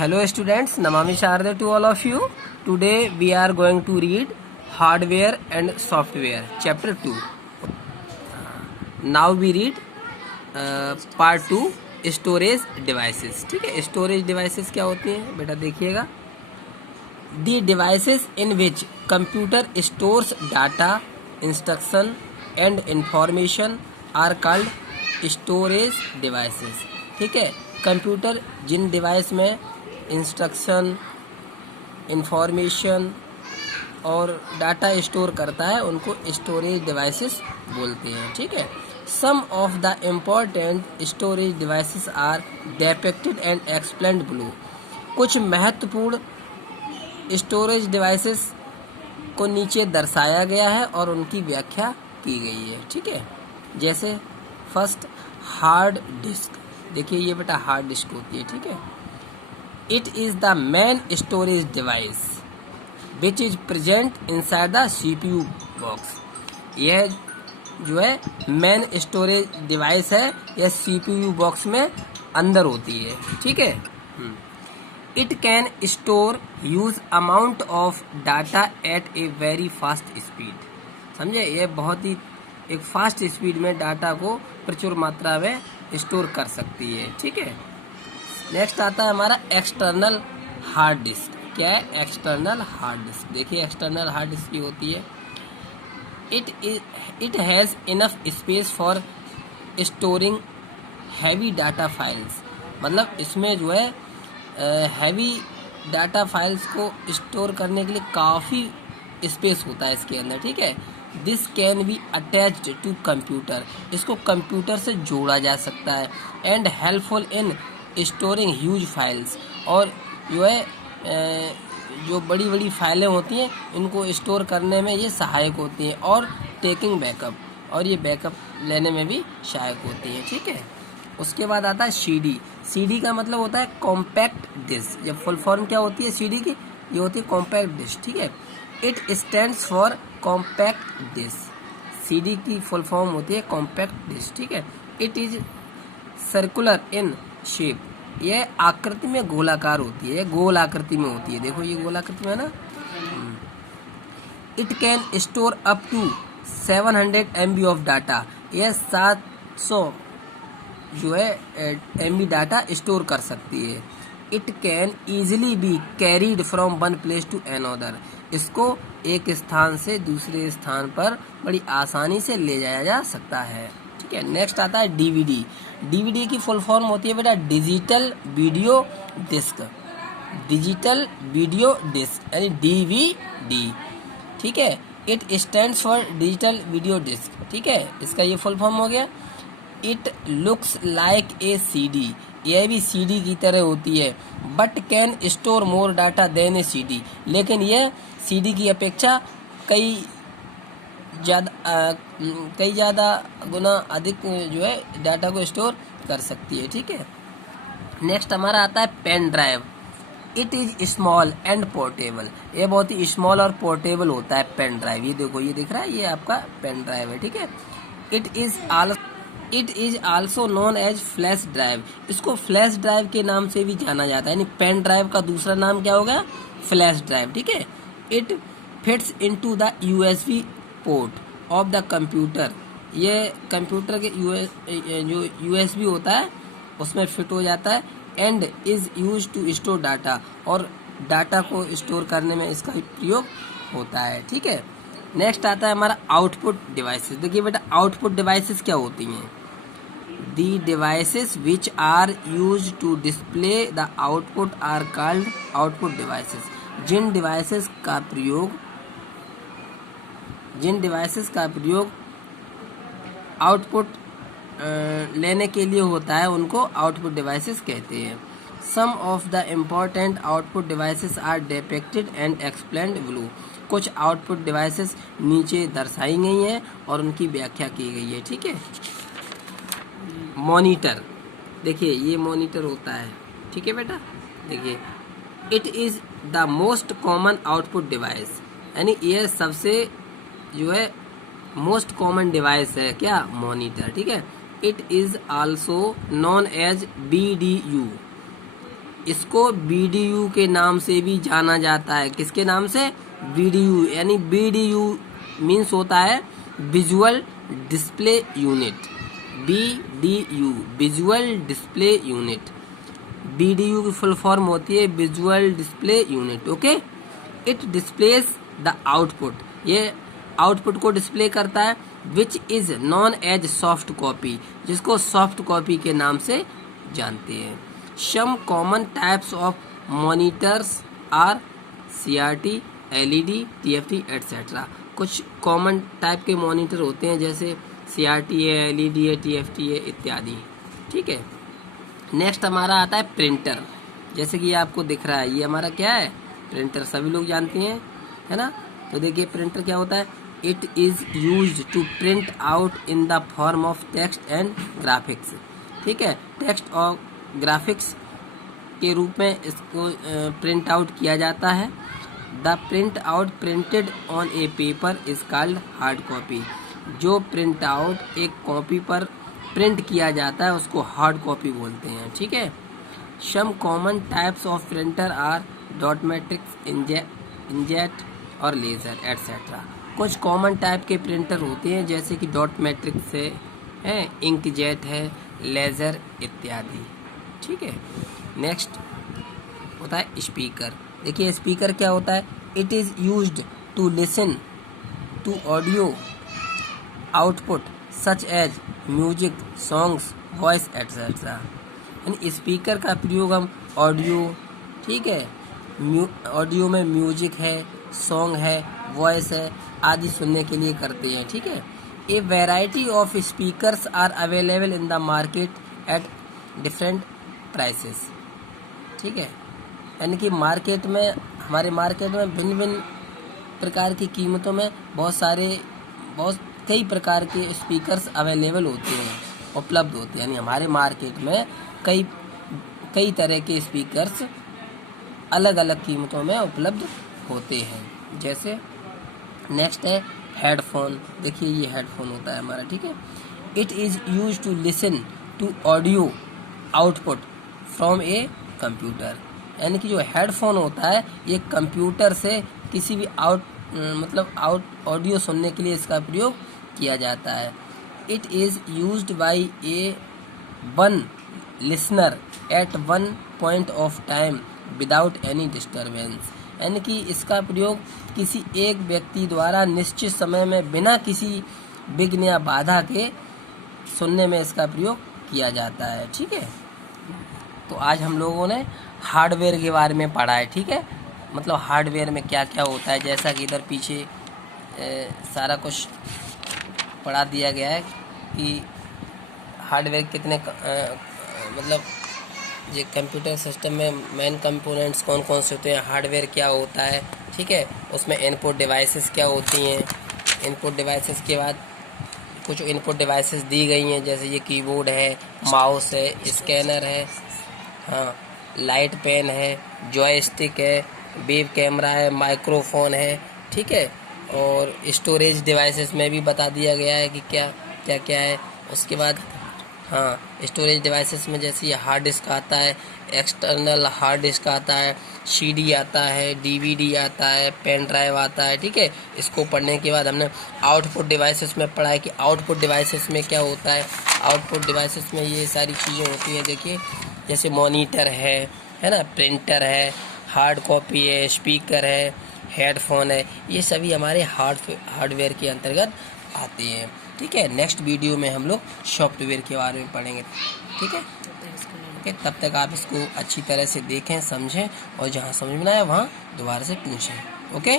Hello students, Namami Sharde to all of you. Today we are going to read Hardware and Software Chapter 2. Now we read Part 2 Storage Devices. ठीक है, Storage Devices क्या होती हैं बेटा देखिएगा. The devices in which computer stores data, instruction and information are called storage devices. ठीक है, computer जिन डिवाइस में इंस्ट्रक्शन, इंफॉर्मेशन और डाटा स्टोर करता है उनको स्टोरेज डिवाइसेस बोलते हैं. ठीक है, some of the important storage devices are depicted and explained below. कुछ महत्वपूर्ण स्टोरेज डिवाइसेस को नीचे दर्शाया गया है और उनकी व्याख्या की गई है. ठीक है, जैसे फर्स्ट हार्ड डिस्क. देखिए ये बेटा हार्ड डिस्क होती है. ठीक है, it is the main storage device which is present inside the CPU box. यह जो है मेन स्टोरेज डिवाइस है, यह सीपीयू बॉक्स में अंदर होती है. ठीक है, it can store huge amount of data at a very fast speed. समझे, यह बहुत ही एक फास्ट स्पीड में डाटा को प्रचुर मात्रा में स्टोर कर सकती है. ठीक है, नेक्स्ट आता है हमारा एक्सटर्नल हार्ड डिस्क. क्या है एक्सटर्नल हार्ड डिस्क? देखिए एक्सटर्नल हार्ड डिस्क की होती है. It has enough space for storing heavy data files. मतलब इसमें जो है हैवी डाटा फाइल्स को स्टोर करने के लिए काफ़ी स्पेस होता है इसके अंदर. ठीक है, this can be attached to computer. इसको कंप्यूटर से जोड़ा जा सकता है. And helpful in storing huge files. और जो है जो बड़ी बड़ी फाइलें होती हैं इनको स्टोर करने में ये सहायक होती हैं. और टेकिंग बैकअप, और ये बैकअप लेने में भी सहायक होती हैं. ठीक है, उसके बाद आता है सीडी. सीडी का मतलब होता है कॉम्पैक्ट डिस्क. ये फुल फॉर्म क्या होती है सीडी की? ये होती है कॉम्पैक्ट डिस्क. ठीक है, it stands for compact disc. CD की फुल फॉर्म होती है कॉम्पैक्ट डिस्क. ठीक है, it is circular in shape. यह आकृति में गोलाकार होती है, गोल आकृति में होती है. देखो ये गोल आकृति में है ना. It can store up to 700 MB of data. यह 700 जो है MB डाटा स्टोर कर सकती है. It can easily be carried from one place to another. इसको एक स्थान से दूसरे स्थान पर बड़ी आसानी से ले जाया जा सकता है. ठीक है, नेक्स्ट आता है डीवीडी. डीवीडी की फुल फॉर्म होती है बेटा digital video disc. Digital video disc यानी डीवीडी. ठीक है, it stands for digital video disc. ठीक है, इसका ये फुल फॉर्म हो गया. It looks like a CD. यह भी सीडी की तरह होती है. But can store more data than a CD. लेकिन यह सीडी की अपेक्षा कई ज़्यादा गुना अधिक जो है डाटा को स्टोर कर सकती है. ठीक है, नेक्स्ट हमारा आता है pen drive. It is small and portable. ये बहुत ही स्मॉल और पोर्टेबल होता है पेन ड्राइव. ये देखो ये दिख रहा है, ये आपका पेन ड्राइव है. ठीक है, it is also known as flash drive. इसको फ्लैश ड्राइव के नाम से भी जाना जाता है. यानी पेन ड्राइव का दूसरा नाम क्या होगा? Flash drive. ठीक है, it fits into the USB port of the computer. ये कंप्यूटर के जो यूएसबी होता है उसमें फिट हो जाता है. And is use to store data. और डाटा को स्टोर करने में इसका प्रयोग होता है. ठीक है, नेक्स्ट आता है हमारा आउटपुट डिवाइसेस. देखिए बेटा आउटपुट डिवाइसेस क्या होती हैं? The devices which are use to display the output are called output devices. जिन डिवाइसेस का प्रयोग आउटपुट लेने के लिए होता है उनको आउटपुट डिवाइसेस कहते हैं. Some of the important output devices are depicted and explained below. कुछ आउटपुट डिवाइसेस नीचे दर्शाई गई हैं और उनकी व्याख्या की गई है. ठीक है, मॉनिटर. देखिए ये मॉनिटर होता है. ठीक है बेटा, देखिए it is the most common output device. यानी ये सबसे जो है मोस्ट कॉमन डिवाइस है क्या? मॉनिटर. ठीक है, it is also known as BDU. इसको BDU के नाम से भी जाना जाता है। किसके नाम से? BDU, यानी BDU मीन्स होता है visual display unit. BDU visual display unit. BDU की फुल फॉर्म होती है visual display unit. Okay, it displays the output, ये आउटपुट को डिस्प्ले करता है, which is known as soft copy, जिसको सॉफ्ट कॉपी के नाम से जानते हैं। Some common types of monitors are CRT, LED, TFT etcetera. कुछ कॉमन टाइप के मॉनिटर होते हैं, जैसे CRT है, LED है, TFT है इत्यादि। ठीक है, नेक्स्ट हमारा आता है प्रिंटर। जैसे कि आपको दिख रहा है, ये हमारा क्या है? प्रिंटर। सभी लोग जानते हैं, है ना? तो देखिए प्रिंटर क्या होता है? It is used to print out in the form of text and graphics. ठीक है, टेक्स्ट और ग्राफिक्स के रूप में इसको प्रिंट आउट किया जाता है। The print out printed on A paper is called hard copy. जो प्रिंट आउट एक कॉपी पर प्रिंट किया जाता है उसको हार्ड कॉपी बोलते हैं। ठीक है, some common types of printer are dot matrix, inkjet और लेज़र एटसेट्रा। कुछ कॉमन टाइप के प्रिंटर होते हैं, जैसे कि डॉट मैट्रिक्स है, इंकजेट है, लेज़र इत्यादि। ठीक है, नेक्स्ट होता है स्पीकर। देखिए स्पीकर क्या होता है? It is used to listen to audio output such as music, songs, voice etcetera. यानी स्पीकर का प्रयोग हम ऑडियो, ठीक है, ऑडियो में म्यूजिक है, सॉन्ग है, वॉइस है आदि सुनने के लिए करते हैं। ठीक है, a variety of speakers are available in the market at different prices. ठीक है, यानी कि मार्केट में, हमारे मार्केट में भिन्न भिन्न प्रकार की कीमतों में बहुत कई प्रकार के स्पीकर्स अवेलेबल होते हैं, उपलब्ध होते हैं। यानी हमारे मार्केट में कई तरह के स्पीकर्स अलग अलग कीमतों में उपलब्ध होते हैं। जैसे नेक्स्ट है हेडफोन। देखिए ये हेडफोन होता है हमारा। ठीक है, it is use to listen to audio output from a computer. यानी कि जो हेडफोन होता है ये कंप्यूटर से किसी भी ऑडियो सुनने के लिए इसका प्रयोग किया जाता है। It is used by a one listener at one point of time without any disturbance. यानी कि इसका प्रयोग किसी एक व्यक्ति द्वारा निश्चित समय में बिना किसी विघ्न या बाधा के सुनने में इसका प्रयोग किया जाता है। ठीक है, तो आज हम लोगों ने हार्डवेयर के बारे में पढ़ा है। ठीक है, मतलब हार्डवेयर में क्या क्या होता है, जैसा कि इधर पीछे सारा कुछ पढ़ा दिया गया है कि हार्डवेयर कितने मतलब ये कंप्यूटर सिस्टम में मेन कंपोनेंट्स कौन कौन से होते हैं, हार्डवेयर क्या होता है। ठीक है, उसमें इनपुट डिवाइसेस क्या होती हैं। इनपुट डिवाइसेस के बाद कुछ इनपुट डिवाइसेस दी गई हैं, जैसे ये कीबोर्ड है, माउस है, स्कैनर है, हाँ, लाइट पेन है, जॉयस्टिक है, वेब कैमरा है, माइक्रोफोन है। ठीक है, और स्टोरेज डिवाइसेस में भी बता दिया गया है कि क्या क्या क्या है। उसके बाद हाँ, स्टोरेज डिवाइसेस में जैसे ये हार्ड डिस्क आता है, एक्सटर्नल हार्ड डिस्क आता है, CD आता है, DVD आता है, पेन ड्राइव आता है। ठीक है, इसको पढ़ने के बाद हमने आउटपुट डिवाइसेस में पढ़ा है कि आउटपुट डिवाइसेस में क्या होता है। आउटपुट डिवाइसेस में ये सारी चीज़ें होती हैं। देखिए जैसे मॉनिटर है ना, प्रिंटर है, हार्ड कॉपी है, स्पीकर है, हेडफोन है, ये सभी हमारे हार्डवेयर के अंतर्गत आते हैं। ठीक है, नेक्स्ट वीडियो में हम लोग सॉफ्टवेयर के बारे में पढ़ेंगे। ठीक है, तब तक आप इसको अच्छी तरह से देखें, समझें और जहाँ समझ में ना आए वहाँ दोबारा से पूछें। ओके।